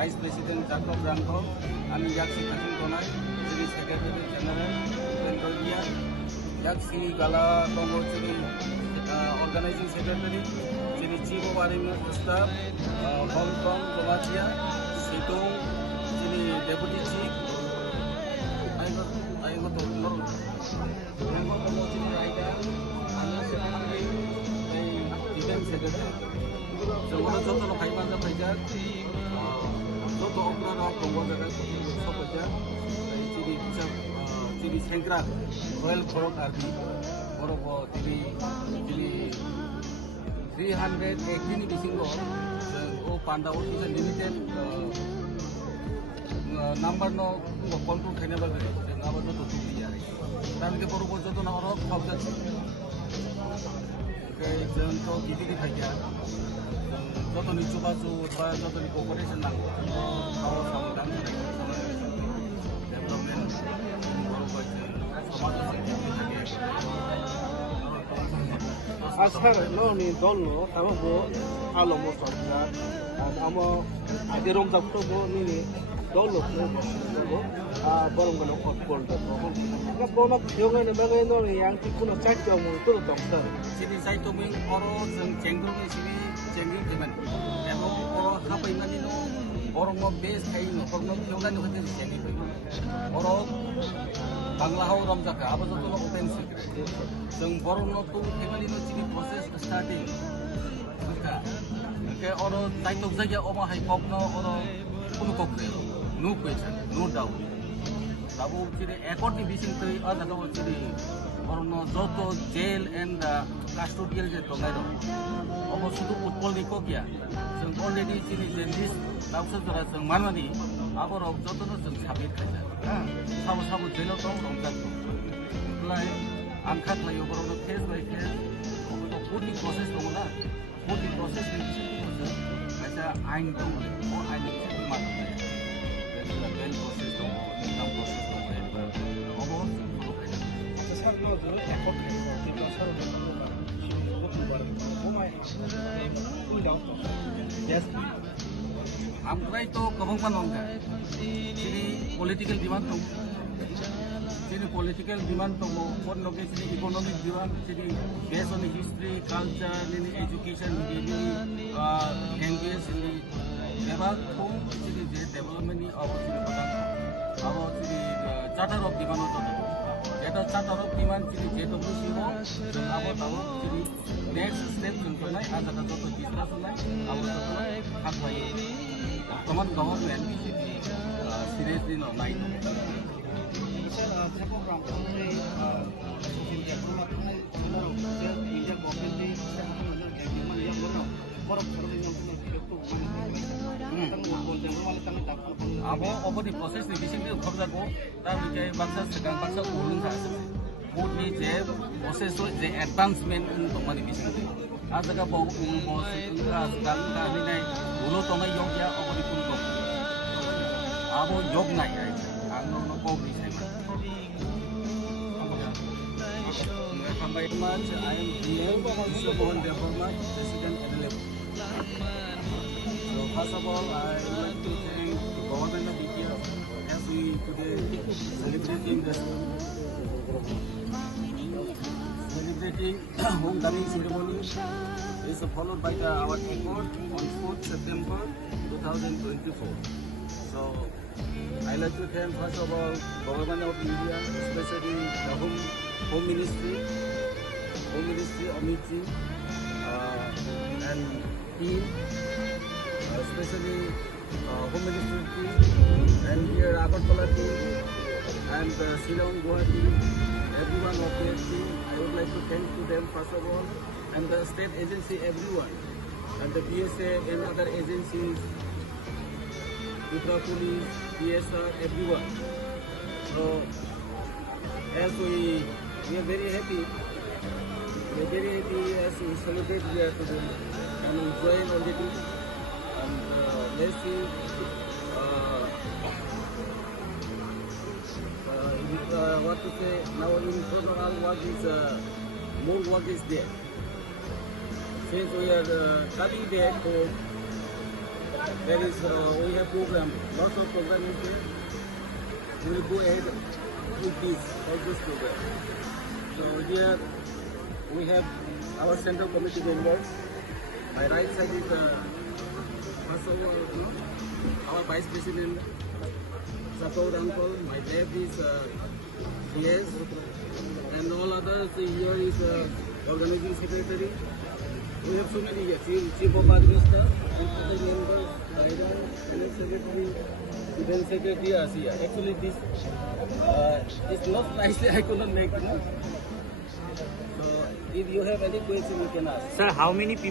Vice President Jacob Ranko, and Yaksi Katuntonai, the Secretary General, Vendrodia, Yaksi Gala Tongo Chili, Organizing Secretary, Chili Chief of Army Staff, Hong Kong, Slovakia, Situng, Chili Deputy Chief, I got to know. Defense Secretary. So, one of the Haimanda Pajar. Toto Oknara Kongoda Sokoja, Chili Sengra, Royal Korok Army, Orobo, Chili 318 Bisingo, O Panda is a limited number no control can never be, and our to 2 years. Family Korobo to Nara of the Example, Giti Haja. Totally Chubazu, totally cooperation now. Our development, as her no need dolno, Tamabo, Alamo Santa, and Amo, I did on the Togo, Nini, Dolo, Boromano of Gold. Not one of young and Bagano, young people of Chacho, to the doctor. City side to me, Oros and Chengu City. Changing payment. And or half a minute or more base paying for no yoga changing payment. Or Banglaho Ramzaka, Abazo open secret. Some Borono to Evalino Chili process starting. Okay, or type of Zaga Oma Hypopno or Punukok. No question, no doubt. Tabu Chili, according to vision to other Chili, or no Zoto, jail and custodial tomato. Almost to football Nicokia. Some already in this Tapsatra and Manani, our of Jotonos and Sabit. Some Jello from that. Like uncut like over the case by case, putting process to that. Putting process with I said, I'm going or I need to matter. There's a well process to some process to almost. Yes, I'm trying to come on that. Political demand to political demand to for location economic demand based on the history, culture, education, language, development of our charter of demand. That charter of demand to the next step in Punai as a common government seriously no night. About the process, the vision of the go, that we can would be the process of the advancement in the money business. As the Gabo, as Ganga, Ulo Toma Yogia over the Punko. Abo Yog Night, I know no Bobby. Thank you very much. I am here to Development President available. So first of all, I would like to thank the government of India as we today celebrating homecoming ceremony is followed by our accord on 4th September 2024. So I like to thank first of all government of India, especially the Home Ministry, Amit Ji, and team, especially Home Ministry team, and here Agartala team, and Shillong Guwahati, everyone of their team. I would like to thank to them first of all, and the state agency, everyone, and the PSA and other agencies, Uttar Police, PSR, everyone. So, as we are very happy. We are very happy as we celebrate here today and enjoying already. And let's see what to say. Now in Portugal, work is more work is there. Since we are coming back home, there is we have program, lots of program is there. We will go ahead with this program. So here we have our central committee members. My right side is first of all, our vice president, Sakour uncle. My left is DS, and all others. Here is organizing secretary. We have so many here. Chief of administration, members, finance secretary, event secretary are here. Actually, this is not nicely. I could not make it. So, if you have any question, you can ask. Sir, how many people?